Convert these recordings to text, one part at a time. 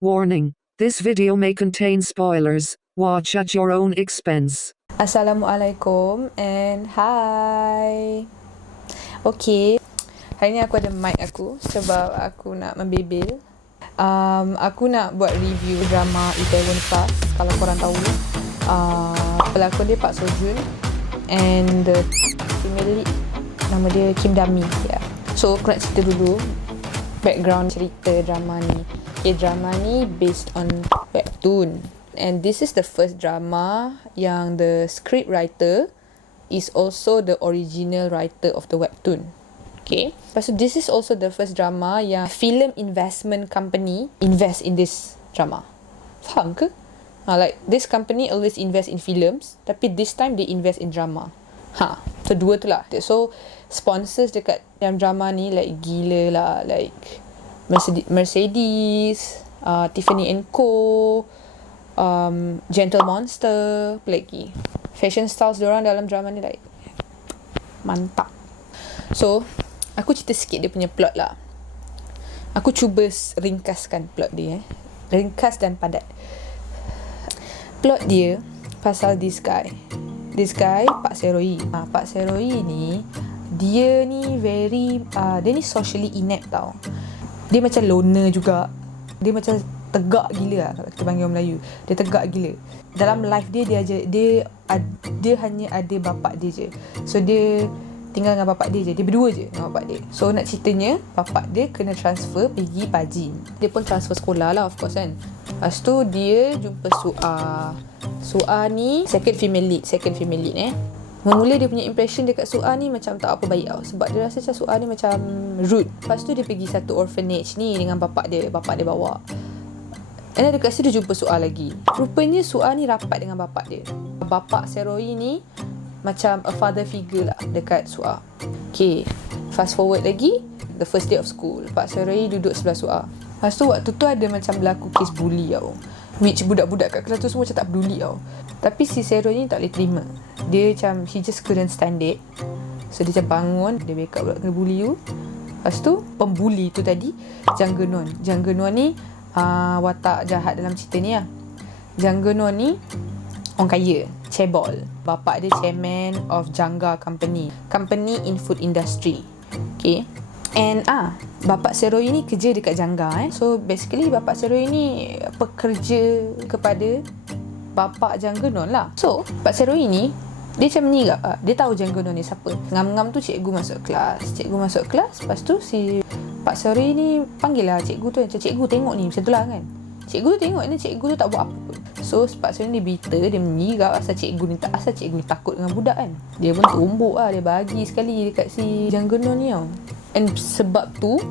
Warning, this video may contain spoilers. Watch at your own expense. Assalamualaikum and hi. Okay, hari ni aku ada mic aku sebab aku nak membebel. Aku nak buat review drama Itaewon Class. Kalau korang tahu, pelakon dia Park Seo Joon and the female lead nama dia Kim Dami. Yeah. So aku nak cerita dulu background cerita drama ni. Drama ni based on webtoon, and this is the first drama yang the script writer is also the original writer of the webtoon. Okay, lepas tu this is also the first drama yang film investment company invest in this drama. Faham ke? Like this company always invest in films, tapi this time they invest in drama. So dua tu lah. So sponsors dekat dalam drama ni like gila lah, like Mercedes, Tiffany & Co, Gentle Monster, apa lagi? Fashion styles diorang dalam drama ni like mantap. So, aku cerita sikit dia punya plot lah. Aku cuba ringkaskan plot dia. Ringkas dan padat. Plot dia pasal this guy, Park Seo-roi. Park Seo-roi ni, dia ni very, dia ni socially inept tau. Dia macam loner juga. Dia macam tegak gila lah, kalau kita panggil orang Melayu. Dia tegak gila. Dalam life dia hanya ada bapak dia je. So dia tinggal dengan bapak dia je. Dia berdua je dengan bapak dia. So nak ceritanya, bapak dia kena transfer pergi Pajin. Dia pun transfer sekolah lah, of course kan. Lepas tu dia jumpa Su'a. Su'a ni second female lead. Mula dia punya impression dekat Su'a ni macam tak apa baik tau. Sebab dia rasa macam Su'a ni macam rude. Lepas tu dia pergi satu orphanage ni dengan bapak dia bawa. And then dekat situ dia jumpa Su'a lagi. Rupanya Su'a ni rapat dengan bapak dia. Bapak Seo-roi ni macam a father figure lah dekat Su'a. Okay, fast forward lagi, the first day of school, Pak Seo-roi duduk sebelah Su'a. Lepas tu waktu tu ada macam berlaku kes bully tau, which budak-budak kat kelas tu semua macam tak peduli tau. Tapi si Seo-roi ni tak boleh terima. Dia macam, he just couldn't stand it. So dia macam bangun, dia wake up budak kena bully tu. Lepas tu pembuli tu tadi Jang Geun-won ni watak jahat dalam cerita ni lah. Jang Geun-won ni orang kaya, cebol. Bapak dia chairman of Jangga Company in food industry. Okay. And bapak Seo-roi ni kerja dekat Jangga. So basically bapak Seo-roi ni pekerja kepada bapak Jang Geun-won lah. So Pak Seo-roi ni dia macam menyiap. Dia tahu Jang Geun-won ni siapa. Ngam-ngam tu cikgu masuk kelas. Lepas tu si Pak Seo-roi ni panggil lah cikgu tu. Macam cikgu tengok ni, macam tu lah kan. Cikgu tu tengok ni, cikgu tu tak buat apa pun. So Pak Seo-roi ni bitter, dia menyirap asal cikgu ni takut dengan budak kan. Dia pun tumbuk lah, dia bagi sekali dekat si Jang Geun-won ni tau. And sebab tu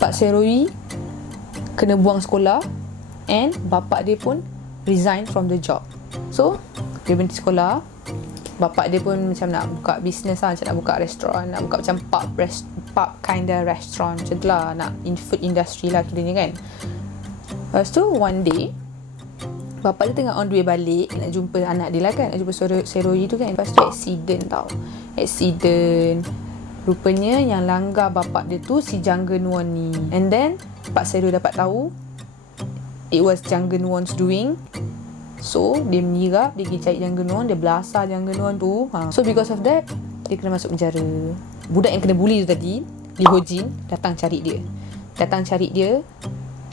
Pak Seo-roi kena buang sekolah, and bapak dia pun resign from the job. So dia berhenti sekolah. Bapak dia pun macam nak buka business lah, macam nak buka restoran, nak buka macam pub kind of restaurant macam tu lah, nak in food industry lah kiranya kan. Lepas tu one day bapak dia tengah on the way balik nak jumpa anak dia lah kan, nak jumpa Seo-roi tu kan. Lepas tu accident. Rupanya yang langgar bapak dia tu si Jang Geun-won ni. And then Pak Seo-roi dapat tahu it was Jang Geun-won's doing. So dia menyirap, dia pergi cari Jang Geun-won, dia belasah Jang Geun-won tu. So because of that, dia kena masuk penjara. Budak yang kena bully tu tadi, Lee Ho Jin, datang cari dia,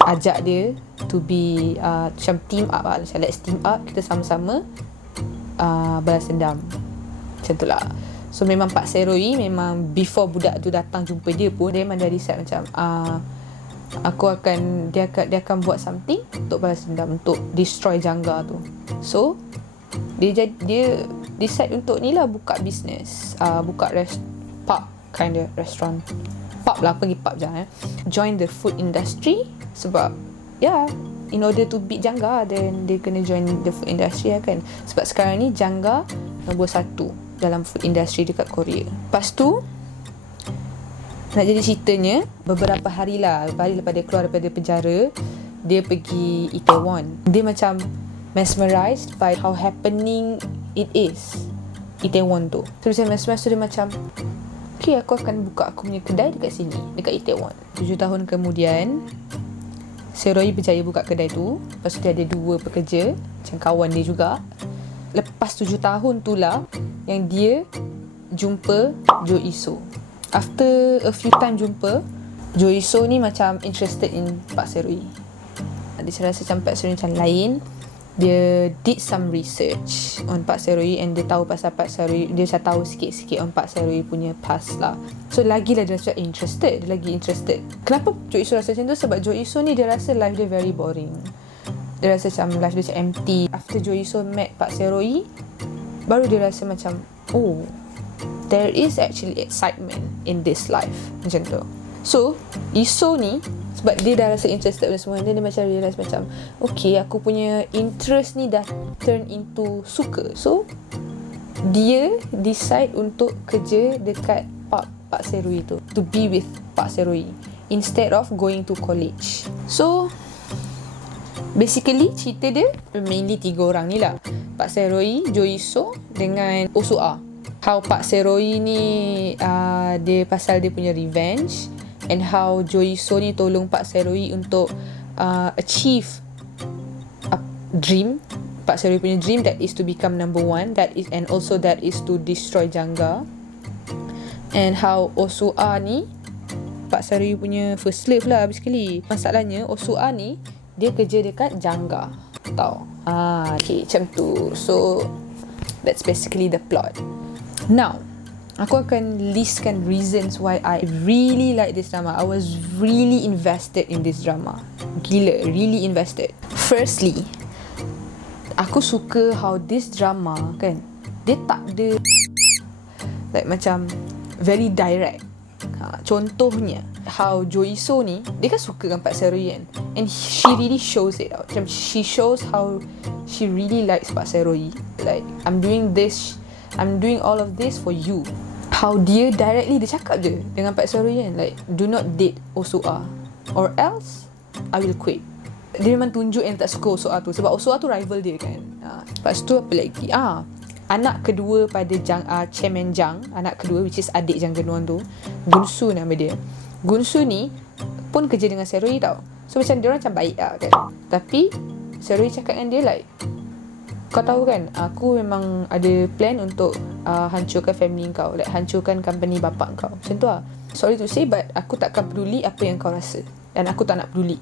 ajak dia to be macam team up lah. Macam let's team up, kita sama-sama balas dendam. Macam tu lah. So memang Pak Seo-roi memang before budak tu datang jumpa dia pun, dia memang dah decide macam dia akan buat something untuk balas dendam, untuk destroy Jangga tu. So dia decide untuk ni lah, buka business, buka pub kind of restaurant. Pub lah, pergi pub je join the food industry. Sebab in order to beat Jangga, then dia kena join the food industry lah kan. Sebab sekarang ni Jangga nombor 1 dalam food industry dekat Korea. Lepas tu nak jadi ceritanya, beberapa hari lepas dia keluar daripada penjara, dia pergi Itaewon. Dia macam mesmerized by how happening it is Itaewon tu. So macam mesmerized tu, dia macam okay, aku akan buka aku punya kedai dekat sini, dekat Itaewon. 7 tahun kemudian Seroy berjaya buka kedai tu. Lepas tu dia ada 2 pekerja, macam kawan dia juga. Lepas 7 tahun tu lah yang dia jumpa Jo Iso. After a few time jumpa, Jo Iso ni macam interested in Pak Seroy. Dia rasa macam Pak Seroy macam lain. Dia did some research on Pak Seroy and dia tahu pasal Pak Seroy. Dia macam tahu sikit-sikit on Pak Seroy punya past lah. So lagilah dia rasa interested. Dia lagi interested. Kenapa Jo Iso rasa macam tu? Sebab Jo Iso ni dia rasa life dia very boring. Dia rasa macam life dia macam empty. After Jo Iso met Pak Seroy, baru dia rasa macam, oh, there is actually excitement in this life. Macam tu. So Iso ni, sebab dia dah rasa interested pada semua, dia macam realise macam, okay, aku punya interest ni dah turn into suka. So dia decide untuk kerja dekat Pak Seroy tu, to be with Pak Seroy instead of going to college. So basically cerita dia mainly 3 orang ni lah, Pak Seroy, Jo Iso dengan Osua. How Pak Seroy ni dia pasal dia punya revenge, and how Jo Iso ni tolong Pak Seroy untuk achieve a dream. Pak Seroy punya dream, that is to become number 1, that is, and also that is to destroy Jangga. And how Osua ni Pak Seroy punya first love lah basically. Masalahnya Osua ni dia kerja dekat Jangga, tau. Okay, macam tu. So that's basically the plot. Now aku akan listkan reasons why I really like this drama. I was really invested in this drama. Gila, really invested. Firstly, aku suka how this drama kan, dia tak ada like macam very direct. Contohnya how Jo Iso ni, dia kan suka dengan Pak Seroy kan, and she really shows it out. Macam she shows how she really likes Pak Seroy. Like, I'm doing all of this for you. How dia directly dia cakap je dengan Pak Seroy kan, like, do not date Osua or else I will quit. Dia memang tunjuk yang tak suka Osua tu, sebab Osua tu rival dia kan. Lepas tu apa lagi, anak kedua pada Chairman Jang, anak kedua which is adik Jang Genuan tu, Gunsu nama dia. Gunsu ni pun kerja dengan Seroy tau. So macam dia orang macam baik lah kan. Tapi Seroy cakap dengan dia like, kau tahu kan, aku memang ada plan untuk hancurkan family kau, like hancurkan company bapak kau. Macam tu lah. Sorry to say, but aku takkan peduli apa yang kau rasa, dan aku tak nak peduli.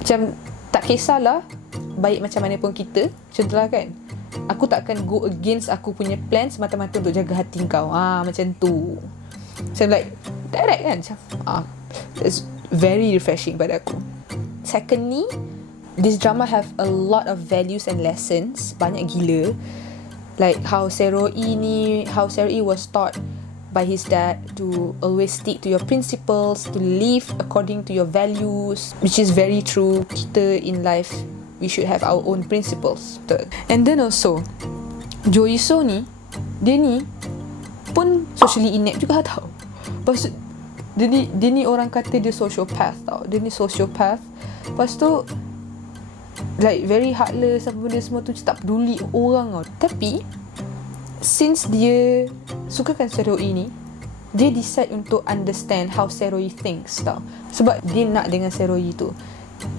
Macam tak kisahlah baik macam mana pun kita, macam tu lah kan. Aku takkan go against aku punya plan semata-mata untuk jaga hati kau. Macam tu. Macam like direct kan. Macam it's very refreshing pada aku. Secondly, this drama have a lot of values and lessons. Banyak gila. Like how Seroy was taught by his dad to always stick to your principles, to live according to your values, which is very true. Kita in life, we should have our own principles. Betul. And then also Jo Iso ni, dia ni pun socially inept juga tau. Lepas tu dia ni orang kata dia sociopath tau. Dia ni sociopath. Lepas tu like very heartless, apa benda semua tu, tak peduli orang tau. Tapi since dia sukakan Seroy ni, dia decide untuk understand how Seroy thinks tau. Sebab dia nak dengan Seroy tu,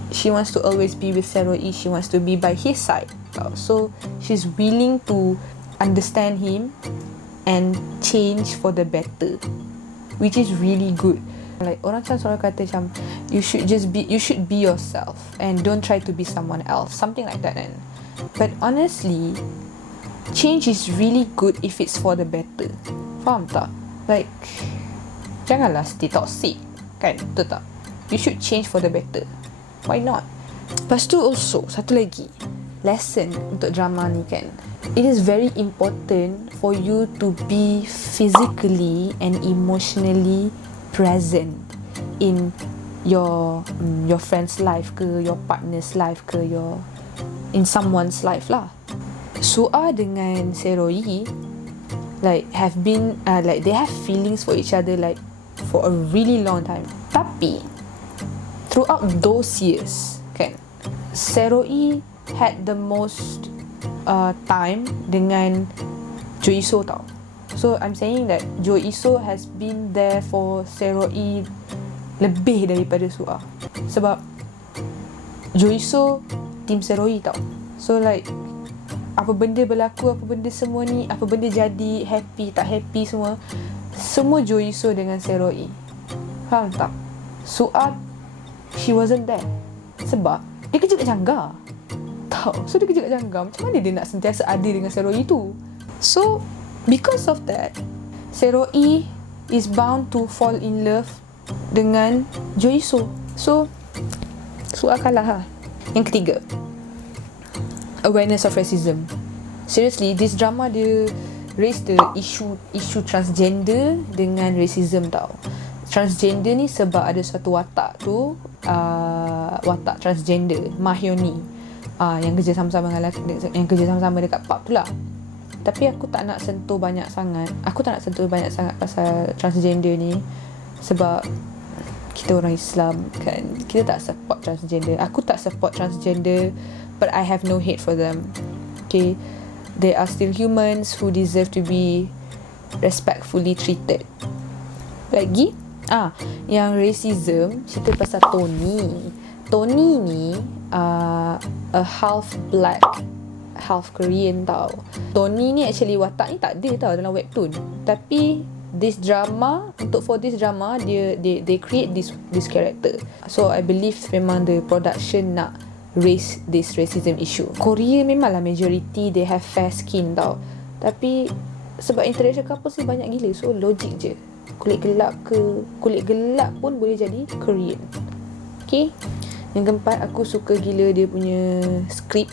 she wants to always be with Seroy. She wants to be by his side tau. So she's willing to understand him and change for the better, which is really good. Like orang kan selalu kata macam you should be yourself and don't try to be someone else, something like that kan. But honestly, change is really good if it's for the better. Faham tak? Like, janganlah stay toxic kan, betul tak? You should change for the better. Why not? Lepas tu also satu lagi lesson untuk drama ni kan, it is very important for you to be physically and emotionally present in your friend's life ke, your partner's life ke, in someone's life lah. Sua dengan Seroy like have been like they have feelings for each other like for a really long time. Tapi throughout those years kan, Seroy had the most time dengan Jo Iso tau. So I'm saying that Jo Iso has been there for Seroy lebih daripada Sua. Sebab Joiso Team Seroi tau. So like apa benda berlaku, apa benda semua ni, apa benda jadi, happy tak happy, semua Joiso dengan Seroi. Faham tak? Suat, she wasn't there. Sebab dia kerja kat Jangga tau. So dia kerja kat Jangga, macam mana dia nak sentiasa ada dengan Seroi tu? So because of that, Seroi is bound to fall in love dengan Joiso. So Suat kalah lah. Yang ketiga, awareness of racism. Seriously, this drama dia raise the issue transgender dengan racism tau. Transgender ni sebab ada satu watak tu, watak transgender Mahyoni, yang kerja sama-sama dekat pub tu lah. Tapi aku tak nak sentuh banyak sangat pasal transgender ni, sebab kita orang Islam kan, kita tak support transgender. Aku tak support transgender, but I have no hate for them. Okay, they are still humans who deserve to be respectfully treated. Lagi, yang racism, cerita pasal Tony ni a half black, half Korean tau. Tony ni actually watak ni tak ada tau dalam webtoon. Tapi for this drama they create this character. So I believe memang the production nak raise this racism issue. Korea memanglah majority they have fair skin tau. Tapi sebab interracial couple ni banyak gila, so logik je. Kulit gelap pun boleh jadi Korean. Okay. Yang keempat, aku suka gila dia punya skrip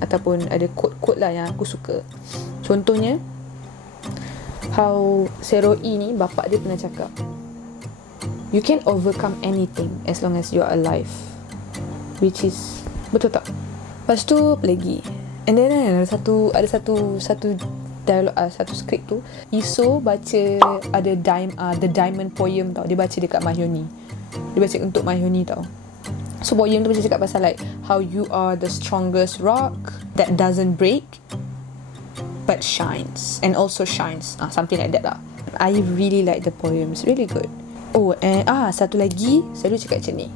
ataupun ada quote-quote lah yang aku suka. Contohnya, how Seroi ni, bapak dia pernah cakap, you can overcome anything as long as you are alive. Which is, betul tak? Lepas tu, apa lagi? And then ada satu dialog, satu skrip tu, Iso baca ada The Diamond Poem tau. Dia baca dekat Mahyoni. Dia baca untuk Mahyoni tau. So poem tu macam cakap pasal like how you are the strongest rock that doesn't break but shines, and also shines, something like that lah. I really like the poem, it's really good. Oh, and satu lagi, selalu cakap macam ni,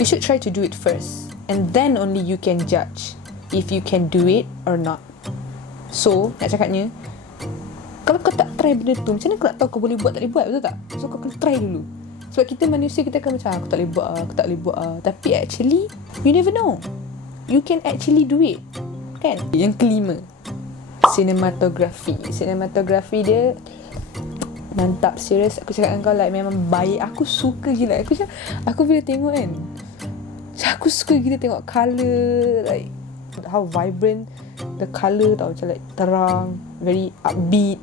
you should try to do it first, and then only you can judge if you can do it or not. So nak cakapnya, kalau kau tak try benda tu, macam mana kau nak tahu kau boleh buat tak boleh buat, betul tak? So kau kena try dulu. Sebab kita manusia, kita akan macam aku tak boleh buat. Tapi actually you never know, you can actually do it kan. Yang kelima, Cinematography dia mantap, serius. Aku cakap dengan kau, like memang baik. Aku suka gila. Aku bila tengok kan, aku suka gila tengok colour, like how vibrant the colour tau. Macam like terang, very upbeat,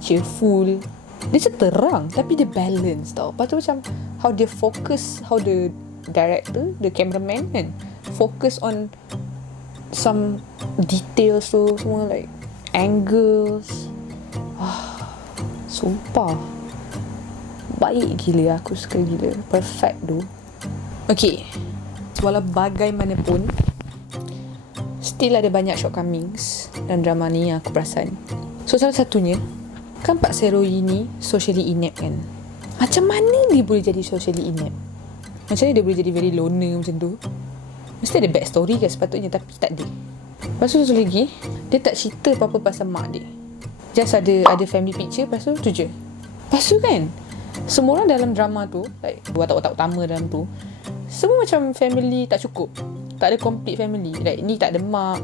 cheerful. Dia macam terang tapi dia balance tau. Lepas tu macam how dia focus, how the director, the cameraman kan, focus on some details tu semua, like angles. Sumpah baik gila. Aku suka gila. Perfect tu. Okay, walau bagaimanapun still ada banyak shortcomings dalam drama ni yang aku perasan. So salah satunya, kan Pak Seroi ni socially inept kan. Macam mana dia boleh jadi socially inept? Macam mana dia boleh jadi very loner macam tu? Mesti ada backstory kan sepatutnya, tapi tak ada. Lepas tu satu lagi, dia tak cerita apa-apa pasal mak dia. Just ada family picture, lepas tu je. Lepas tu kan, semua orang dalam drama tu, like watak-watak utama dalam tu, semua macam family tak cukup. Tak ada complete family. Like ni tak ada mak,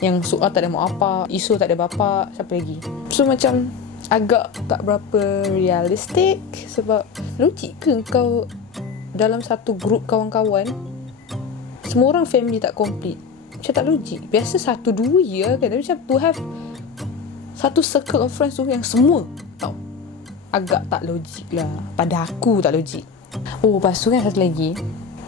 yang Suat tak ada mak apa, Iso tak ada bapa, siapa lagi? So macam agak tak berapa realistic. Sebab logik ke kau dalam satu grup kawan-kawan semua orang family tak complete? Macam tak logik. Biasa 1-2 je kan, tapi macam to have satu circle of friends tu yang semua tau, agak tak logik lah. Pada aku tak logik. Oh, lepas tu kan satu lagi,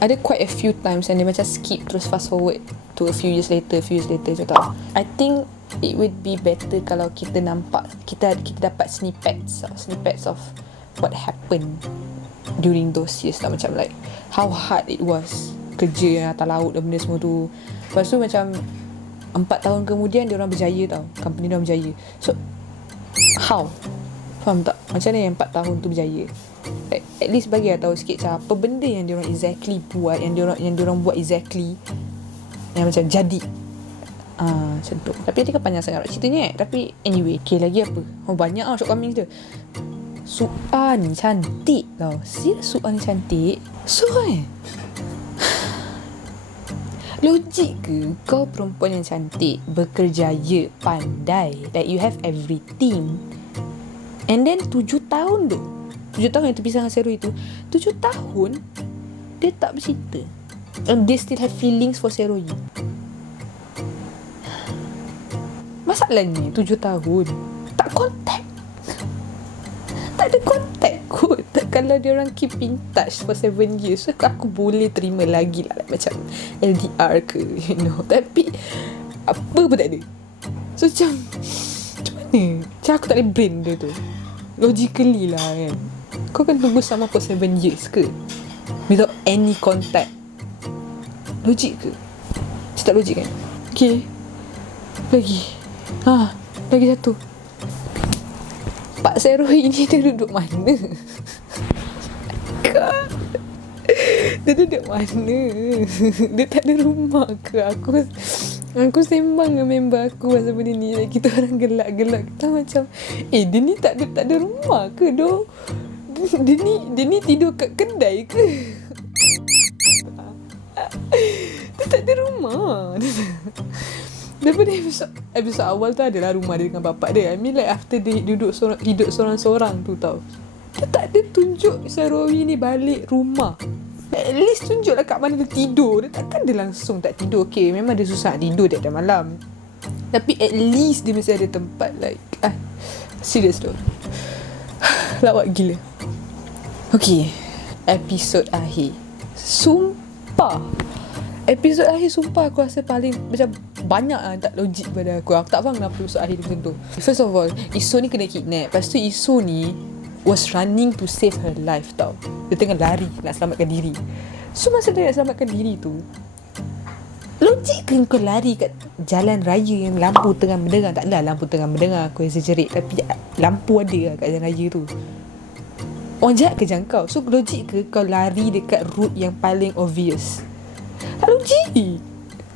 ada quite a few times and dia macam skip terus fast forward to a few years later macam tau. I think it would be better kalau kita nampak, kita dapat snippets of what happened during those years lah. Macam like how hard it was, kerja yang atas laut dan benda semua tu. Lepas tu macam 4 tahun kemudian dia orang berjaya tau, company dia orang berjaya. So how Faham tak? Macam mana yang 4 tahun tu berjaya? Like, at least bagi tahu sikit macam apa benda yang diorang exactly buat, yang diorang buat exactly, yang macam jadi. Macam tu. Tapi dia kan panjang sangat ceritanya. Tapi anyway, okay, lagi apa? Banyak shortcomings dia. Su'a ni cantik tau. Serius Su'a ni cantik. So logik ke kau perempuan yang cantik, bekerjaya, pandai, like you have everything, and then 7 tahun tu 7 tahun yang terpisah dengan Seroy tu, 7 tahun dia tak bercinta, and they still have feelings for Seroy. Masalahnya 7 tahun tak contact, tak ada contact kot. Kalau dia orang keep in touch for 7 years, so aku boleh terima lagi lah, like, macam LDR ke, you know. Tapi apa pun tak ada. So macam mana? Macam aku tak boleh brain dia tu. Logically lah kan, kau kan tunggu sama for 7 years ke without any contact? Logik ke? Macam tak logik kan? Okay, lagi satu. Pak Seroy ni dia duduk mana? Dia duduk mana? Dia tak ada rumah ke? Aku sembang dengan member aku pasal benda ni. Kita orang gelak-gelak. Kita macam, dia ni tak ada rumah ke doh? Dia ni tidur kat kedai ke? Dia tak ada rumah. Daripada episod awal tu adalah rumah dia dengan bapak dia. I mean like after dia hidup seorang-seorang tu tau, dia tak ada tunjuk Seroy ni balik rumah. At least tunjuklah kat mana dia tidur. Dia takkan dia langsung tak tidur. Okay, memang dia susah tidur tiap malam, tapi at least dia mesti ada tempat. Like serious tu. Lawak gila. Okay, episod akhir, sumpah episod akhir sumpah aku rasa paling macam banyak tak logik pada aku. Aku tak faham kenapa episod akhir dia macam tu. First of all, Iso ni kena kidnap. Lepas tu Iso ni was running to save her life tau. Dia tengah lari nak selamatkan diri. So masa dia nak selamatkan diri tu, logik ke kau lari kat jalan raya yang lampu tengah menderang? Taklah lampu tengah menderang, aku exaggerate, tapi lampu ada lah kat jalan raya tu. Orang jahat ke jangkau. So logik ke kau lari dekat route yang paling obvious? Tak logik.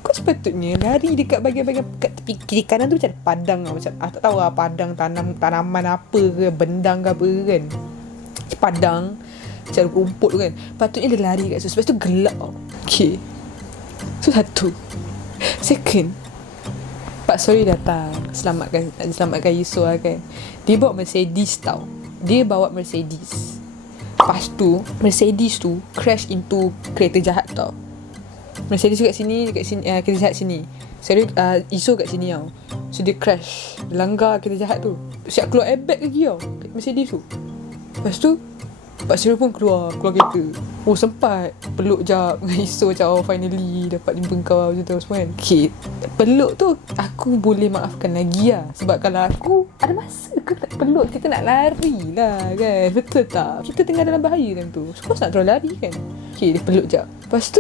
Kau sepatutnya lari dekat bahagian-bahagian kat tepi kiri kanan tu macam padang lah. Macam tak tahu lah padang tanaman apa ke, bendang ke apa kan. Macam padang, macam rumput tu kan. Patutnya dia lari kat situ. Sebab tu gelap tau. Okay, so satu. Second, Pak Sori datang selamatkan Yusof lah kan. Dia bawa Mercedes tau. Dia bawa Mercedes. Lepas tu Mercedes tu crash into kereta jahat tau. Mercedes kat sini, kereta jahat sini. Iso kat sini tau. So dia crash, dia langgar kereta jahat tu. Siap keluar airbag lagi tau Mercedes tu. Lepas tu Pak Siri pun keluar kereta. Oh sempat peluk jap dengan Iso macam finally dapat jumpa kau macam tu semua kan. Okay, peluk tu aku boleh maafkan lagi lah. Sebab kalau aku ada masa ke tak peluk, kita nak lari lah kan. Betul tak? Kita tengah dalam bahaya time tu, so kau nak terus lari kan. Okay, dia peluk jap. Lepas tu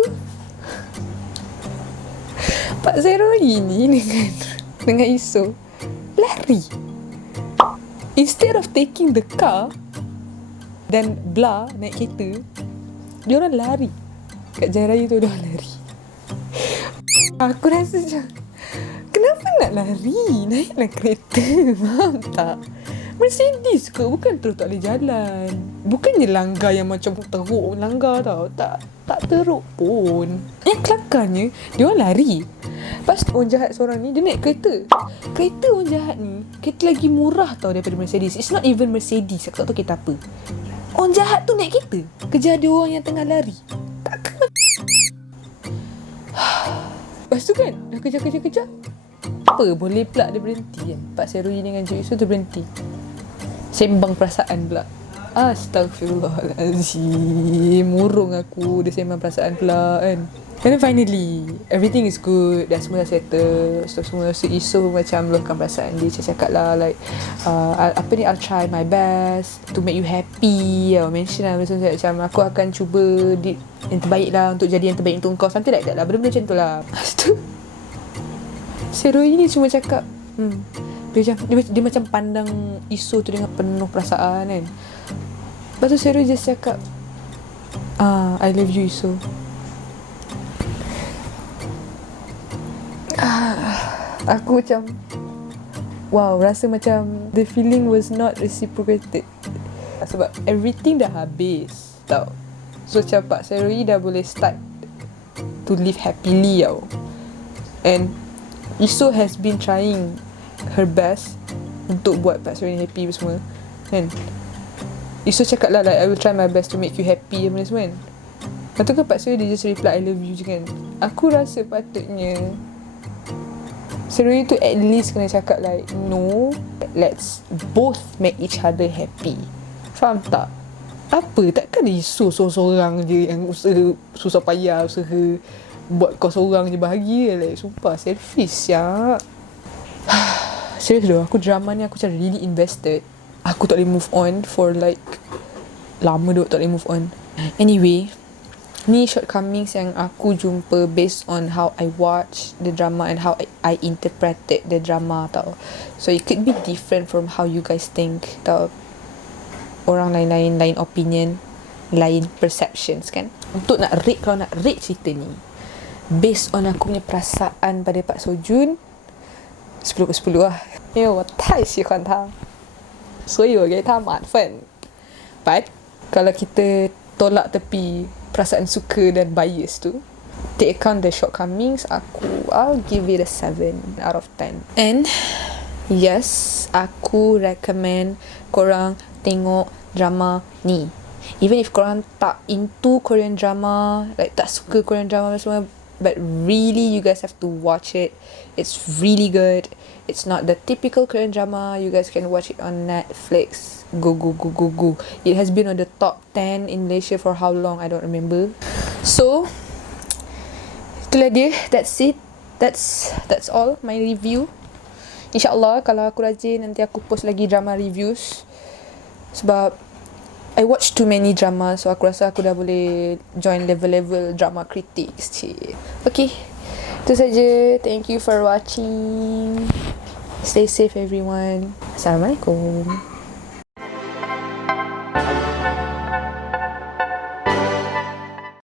Pak Seroy ni dengan Iso lari. Instead of taking the car dan naik kereta, dia orang lari kat jalan raya tu. Dia orang lari. Aku rasa macam, kenapa nak lari? Naiklah kereta. Faham tak? Mercedes ke, bukan terus tak boleh jalan. Bukannya langgar yang macam teruk langgar tau. Tak teruk pun. Yang kelakarnya dia orang lari. Lepas orang jahat seorang ni, dia naik kereta. Kereta orang jahat ni, kereta lagi murah tau daripada Mercedes. It's not even Mercedes. Aku tak tahu kereta apa. Orang jahat tu naik kereta kejar dia orang yang tengah lari. Takkan. Lepas tu kan dah kejar. Apa boleh pula dia berhenti kan. Pak Seroy dengan Cik Yusof tu berhenti, sembang perasaan pula. Astaghfirullahalazim, murung aku. Dia sembang perasaan pula kan. And then finally everything is good. Dah semua dah settle. So semua Iso macam luahkan perasaan dia. Cakap lah like I'll try my best to make you happy. Mention lah macam aku akan cuba yang terbaik lah, untuk jadi yang terbaik untuk kau. Something like that lah. Benda-benda macam tu lah. Lepas tu Seroy ni cuma cakap Dia macam pandang isu tu dengan penuh perasaan kan. Lepas tu Seru just cakap, I love you Isu. Aku macam, wow, rasa macam the feeling was not reciprocated. Sebab everything dah habis tau. So macam Pak Seroi dah boleh start to live happily tau. And Isu has been trying her best untuk buat Pak Seroi happy semua kan. Isu cakap lah like, I will try my best to make you happy benda semua kan. Lepas tu kan Pak Seroi dia just reply I love you je kan. Aku rasa patutnya Seroi tu at least kena cakap like, no, let's both make each other happy. Faham tak? Apa? Takkan Isu seorang je yang usaha susah payah, usaha buat kau seorang je bahagia. Like, sumpah selfish ya. Serius doh, aku drama ni aku macam really invested. Aku tak boleh move on for like lama doh tak boleh move on. Anyway, ni shortcomings yang aku jumpa based on how I watch the drama and how I interpreted the drama tau. So it could be different from how you guys think tau. Orang lain-lain, lain opinion, lain perceptions kan. Untuk kalau nak rate cerita ni based on aku punya perasaan pada Pak Sojun, 10/10 lah. 因为我太喜欢他，所以我给他满分。But kalau kita tolak tepi perasaan suka dan bias tu, take account the shortcomings, I'll give it a 7 out of 10. And yes, aku recommend korang tengok drama ni. Even if korang tak into Korean drama, like tak suka Korean drama semua, but really you guys have to watch it. It's really good. It's not the typical Korean drama. You guys can watch it on Netflix. Go. It has been on the top 10 in Malaysia for how long, I don't remember. So itulah dia. That's it. That's all my review. InsyaAllah kalau aku rajin nanti aku post lagi drama reviews. Sebab I watch too many drama, so aku rasa aku dah boleh join level-level drama critics. Okay, itu saja. Thank you for watching. Stay safe everyone. Assalamualaikum.